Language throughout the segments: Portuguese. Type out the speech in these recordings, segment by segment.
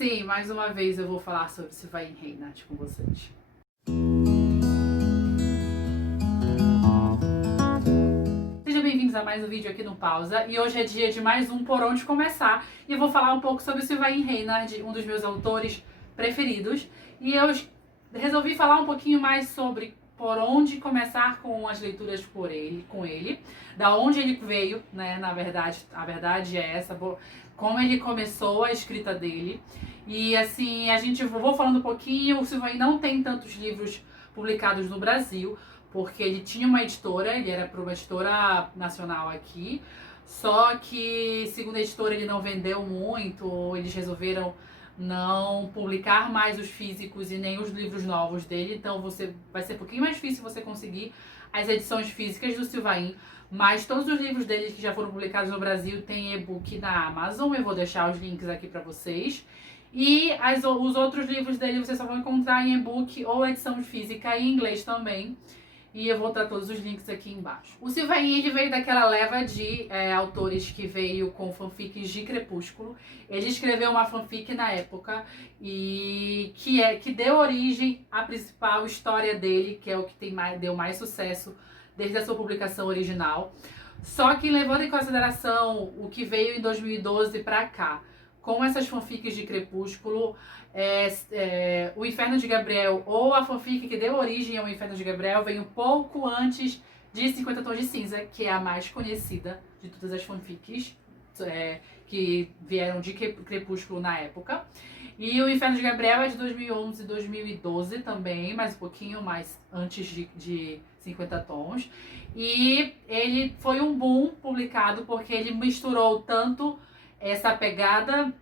Sim, mais uma vez eu vou falar sobre Silvain Reinhardt com vocês. Sejam bem-vindos a mais um vídeo aqui no Pausa, e hoje é dia de mais um Por Onde Começar, e eu vou falar um pouco sobre Silvain Reinhardt, um dos meus autores preferidos, e eu resolvi falar um pouquinho mais sobre por onde começar com as leituras com ele, da onde ele veio, né, na verdade, a verdade é essa, como ele começou a escrita dele. E assim, vou falando um pouquinho. O Silvain não tem tantos livros publicados no Brasil, porque ele tinha uma editora, ele era para uma editora nacional aqui, só que, segundo a editora, ele não vendeu muito, eles resolveram não publicar mais os físicos e nem os livros novos dele, então vai ser um pouquinho mais difícil você conseguir as edições físicas do Silvain, mas todos os livros dele que já foram publicados no Brasil tem e-book na Amazon, eu vou deixar os links aqui para vocês. E os outros livros dele você só vai encontrar em e-book ou edição física em inglês também. E eu vou botar todos os links aqui embaixo. O Silvain, ele veio daquela leva de autores que veio com fanfics de Crepúsculo. Ele escreveu uma fanfic na época e que deu origem à principal história dele, que é o que deu mais sucesso desde a sua publicação original. Só que, levando em consideração o que veio em 2012 pra cá, com essas fanfics de Crepúsculo, o Inferno de Gabriel, ou a fanfic que deu origem ao Inferno de Gabriel, veio um pouco antes de 50 Tons de Cinza, que é a mais conhecida de todas as fanfics que vieram de Crepúsculo na época. E o Inferno de Gabriel é de 2011 e 2012 também, mas um pouquinho mais antes de 50 Tons. E ele foi um boom publicado porque ele misturou tanto essa pegada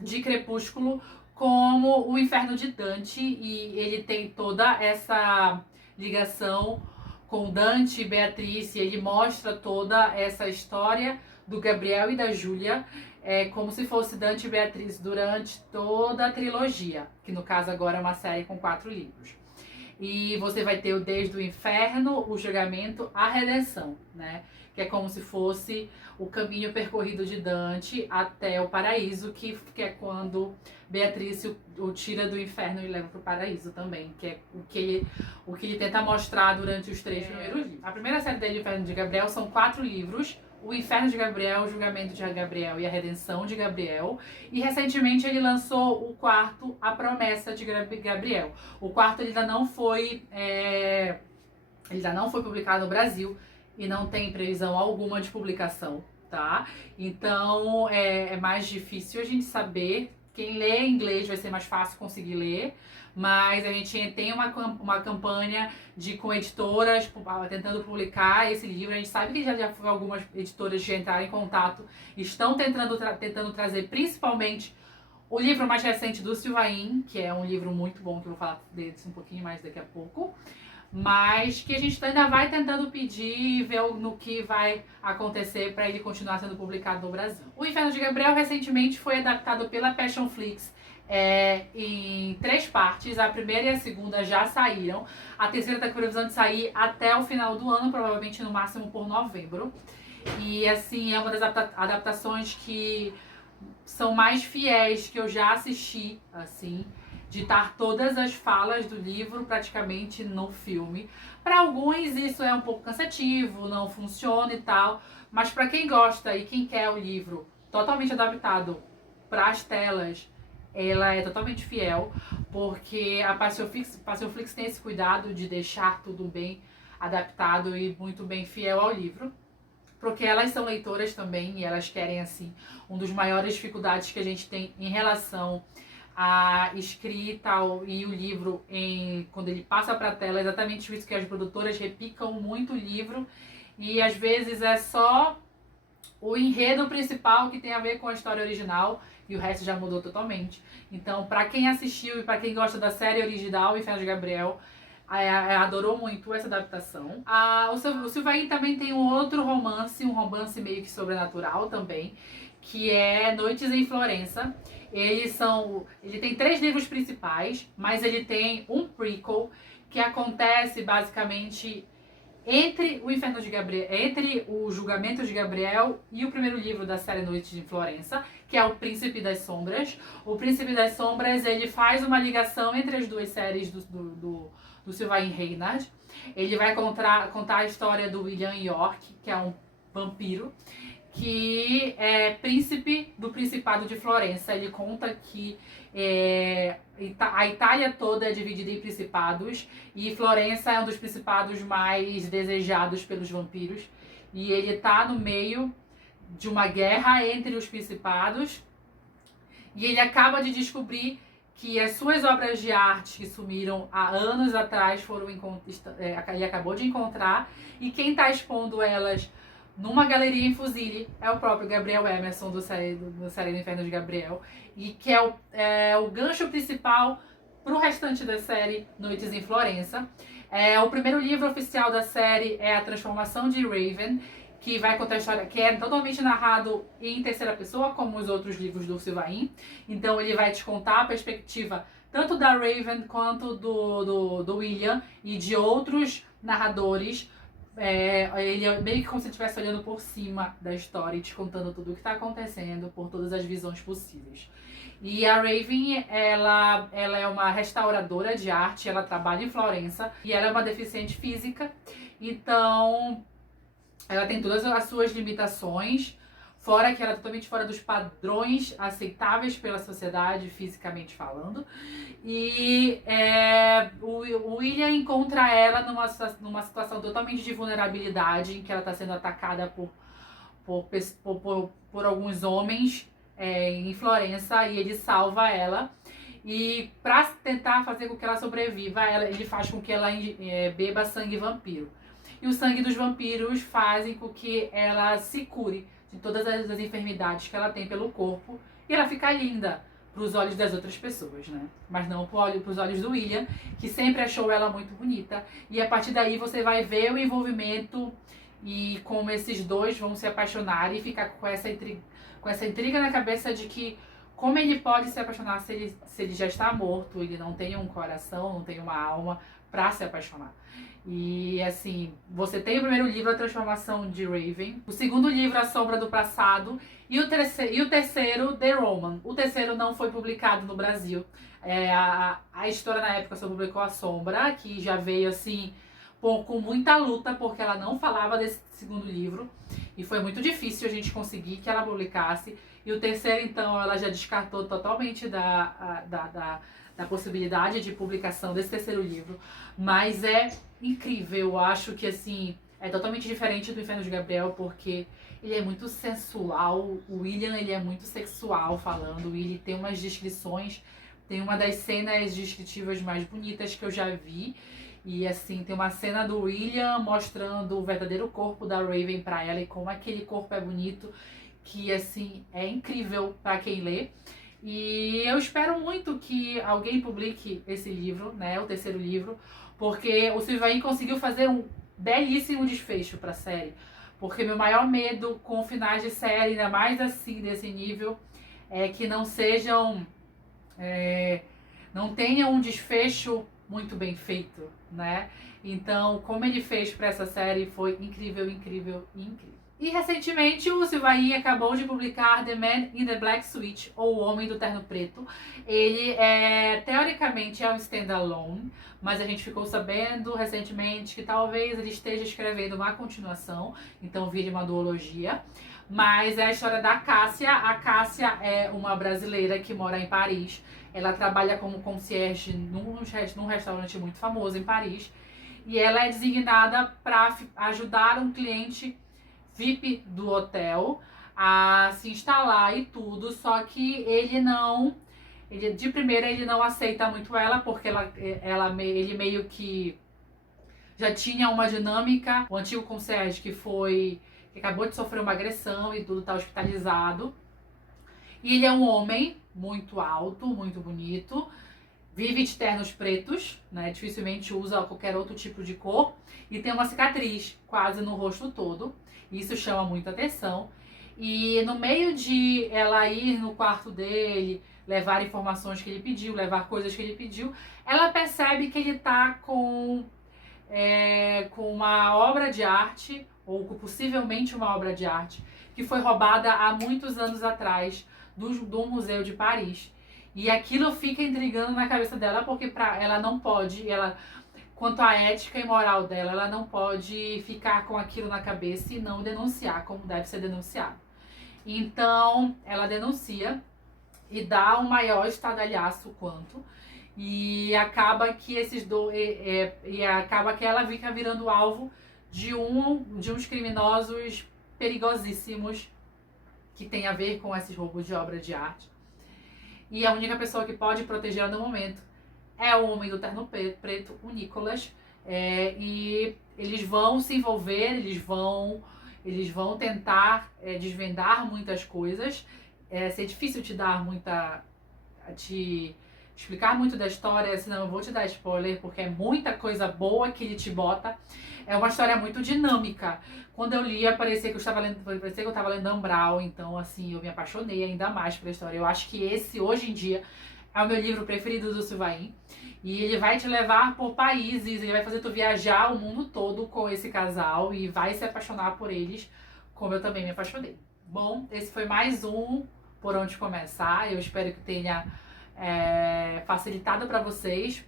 de Crepúsculo como o Inferno de Dante, e ele tem toda essa ligação com Dante e Beatriz, e ele mostra toda essa história do Gabriel e da Júlia, como se fosse Dante e Beatriz durante toda a trilogia, que no caso agora é uma série com 4 livros. E você vai ter desde o Inferno, o Julgamento, a Redenção, né? Que é como se fosse o caminho percorrido de Dante até o paraíso, que é quando Beatriz o tira do inferno e leva para o paraíso também, que é o que ele tenta mostrar durante os 3 primeiros livros. A primeira série dele, O Inferno de Gabriel, são 4 livros: O Inferno de Gabriel, O Julgamento de Gabriel e A Redenção de Gabriel. E recentemente ele lançou o 4, A Promessa de Gabriel. O 4 ele ainda não foi publicado no Brasil e não tem previsão alguma de publicação, tá? Então é mais difícil a gente saber. Quem lê inglês vai ser mais fácil conseguir ler, mas a gente tem uma campanha com editoras tentando publicar esse livro. A gente sabe que já foi algumas editoras que entraram em contato, estão tentando trazer principalmente o livro mais recente do Silvain, que é um livro muito bom, que eu vou falar desse um pouquinho mais daqui a pouco, mas que a gente ainda vai tentando pedir e ver no que vai acontecer para ele continuar sendo publicado no Brasil. O Inferno de Gabriel recentemente foi adaptado pela Passionflix em 3 partes. A primeira e a segunda já saíram. A terceira está com previsão de sair até o final do ano, provavelmente no máximo por novembro. E assim, é uma das adaptações que são mais fiéis que eu já assisti, assim, de estar todas as falas do livro praticamente no filme. Para alguns isso é um pouco cansativo, não funciona e tal, mas para quem gosta e quem quer o livro totalmente adaptado para as telas, ela é totalmente fiel, porque a Passionflix tem esse cuidado de deixar tudo bem adaptado e muito bem fiel ao livro, porque elas são leitoras também e elas querem, assim, uma das maiores dificuldades que a gente tem em relação a escrita e o livro, quando ele passa para a tela, é exatamente isso, que as produtoras repicam muito o livro e às vezes é só o enredo principal que tem a ver com a história original e o resto já mudou totalmente. Então, para quem assistiu e para quem gosta da série original, Inferno de Gabriel, adorou muito essa adaptação. O Silvain também tem um outro romance, um romance meio que sobrenatural também, que é Noites em Florença. Ele tem 3 livros principais, mas ele tem um prequel que acontece basicamente entre o Inferno de Gabriel, entre o Julgamento de Gabriel e o primeiro livro da série Noite em Florença, que é o Príncipe das Sombras. O Príncipe das Sombras, ele faz uma ligação entre as duas séries do Sylvain Reynard. Ele vai contar a história do William York, que é um vampiro, que é príncipe do Principado de Florença. Ele conta que a Itália toda é dividida em principados e Florença é um dos principados mais desejados pelos vampiros. E ele tá no meio de uma guerra entre os principados e ele acaba de descobrir que as suas obras de arte que sumiram há anos atrás ele acabou de encontrar, e quem está expondo elas numa galeria em Fusile é o próprio Gabriel Emerson do série do Inferno de Gabriel, e que é o gancho principal para o restante da série Noites em Florença. O primeiro livro oficial da série é A Transformação de Raven, que vai contar a história, que é totalmente narrado em terceira pessoa, como os outros livros do Sylvain. Então ele vai te contar a perspectiva tanto da Raven quanto do William e de outros narradores. Ele é meio que como se estivesse olhando por cima da história e te contando tudo o que está acontecendo por todas as visões possíveis. E a Raven, ela é uma restauradora de arte, ela trabalha em Florença e ela é uma deficiente física, então ela tem todas as suas limitações, fora que ela é totalmente fora dos padrões aceitáveis pela sociedade, fisicamente falando. E o William encontra ela numa situação totalmente de vulnerabilidade, em que ela está sendo atacada por alguns homens em Florença, e ele salva ela. E para tentar fazer com que ela sobreviva, ele faz com que ela beba sangue vampiro. E o sangue dos vampiros fazem com que ela se cure de todas as enfermidades que ela tem pelo corpo. E ela fica linda para os olhos das outras pessoas, né? Mas não para os olhos do William, que sempre achou ela muito bonita. E a partir daí você vai ver o envolvimento e como esses dois vão se apaixonar e ficar com essa intriga na cabeça de que como ele pode se apaixonar se ele já está morto, ele não tem um coração, não tem uma alma para se apaixonar. E assim, você tem o primeiro livro, A Transformação de Raven, o segundo livro, A Sombra do Passado, e o terceiro, The Roman. O terceiro não foi publicado no Brasil. A editora na época só publicou A Sombra, que já veio assim com muita luta, porque ela não falava desse segundo livro, e foi muito difícil a gente conseguir que ela publicasse. E o terceiro, então, ela já descartou totalmente da possibilidade de publicação desse terceiro livro. Mas é incrível, eu acho que assim, é totalmente diferente do Inferno de Gabriel, porque ele é muito sensual, o William ele é muito sexual falando, e ele tem umas descrições, tem uma das cenas descritivas mais bonitas que eu já vi. E assim, tem uma cena do William mostrando o verdadeiro corpo da Raven pra ela e como aquele corpo é bonito, que assim, é incrível pra quem lê. E eu espero muito que alguém publique esse livro, né, o terceiro livro, porque o Sylvain conseguiu fazer um belíssimo desfecho pra série. Porque meu maior medo com finais de série, ainda mais assim, desse nível, é que não sejam... não tenham um desfecho muito bem feito, né? Então, como ele fez para essa série foi incrível, incrível, incrível. E recentemente o Sylvain acabou de publicar The Man in the Black Suite, ou O Homem do Terno Preto. Ele teoricamente é um standalone, mas a gente ficou sabendo recentemente que talvez ele esteja escrevendo uma continuação, então vire uma duologia. Mas é a história da Cássia. A Cássia é uma brasileira que mora em Paris. Ela trabalha como concierge num restaurante muito famoso em Paris. E ela é designada para ajudar um cliente VIP do hotel a se instalar e tudo. Só que de primeira ele não aceita muito ela, porque ele meio que já tinha uma dinâmica. O antigo concierge que acabou de sofrer uma agressão e tudo, tá hospitalizado. E ele é um homem muito alto, muito bonito, vive de ternos pretos, né? Dificilmente usa qualquer outro tipo de cor, e tem uma cicatriz quase no rosto todo. Isso chama muita atenção. E no meio de ela ir no quarto dele, levar informações que ele pediu, levar coisas que ele pediu, ela percebe que ele tá com com uma obra de arte, ou possivelmente uma obra de arte, que foi roubada há muitos anos atrás do Museu de Paris. E aquilo fica intrigando na cabeça dela, porque ela não pode, quanto à ética e moral dela, ela não pode ficar com aquilo na cabeça e não denunciar como deve ser denunciado. Então, ela denuncia e dá um maior estardalhaço quanto. E acaba que acaba que ela fica virando alvo de uns criminosos perigosíssimos que tem a ver com esses roubos de obra de arte. E a única pessoa que pode protegê-la no momento é o homem do terno preto, o Nicholas. E eles vão se envolver, eles vão tentar desvendar muitas coisas. Ser difícil te explicar muito da história, senão eu vou te dar spoiler, porque é muita coisa boa que ele te bota. É uma história muito dinâmica. Quando eu lia, parecia que eu estava lendo Dan Brown, então assim, eu me apaixonei ainda mais pela história. Eu acho que esse, hoje em dia, é o meu livro preferido do Sylvain. E ele vai te levar por países, ele vai fazer tu viajar o mundo todo com esse casal e vai se apaixonar por eles, como eu também me apaixonei. Bom, esse foi mais um Por Onde Começar. Eu espero que tenha facilitado para vocês,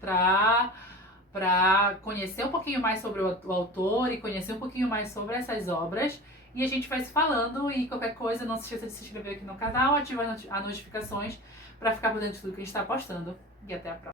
para conhecer um pouquinho mais sobre o autor e conhecer um pouquinho mais sobre essas obras. E a gente vai se falando, e qualquer coisa, não se esqueça de se inscrever aqui no canal, ativar as notificações para ficar por dentro de tudo que a gente está postando. E até a próxima.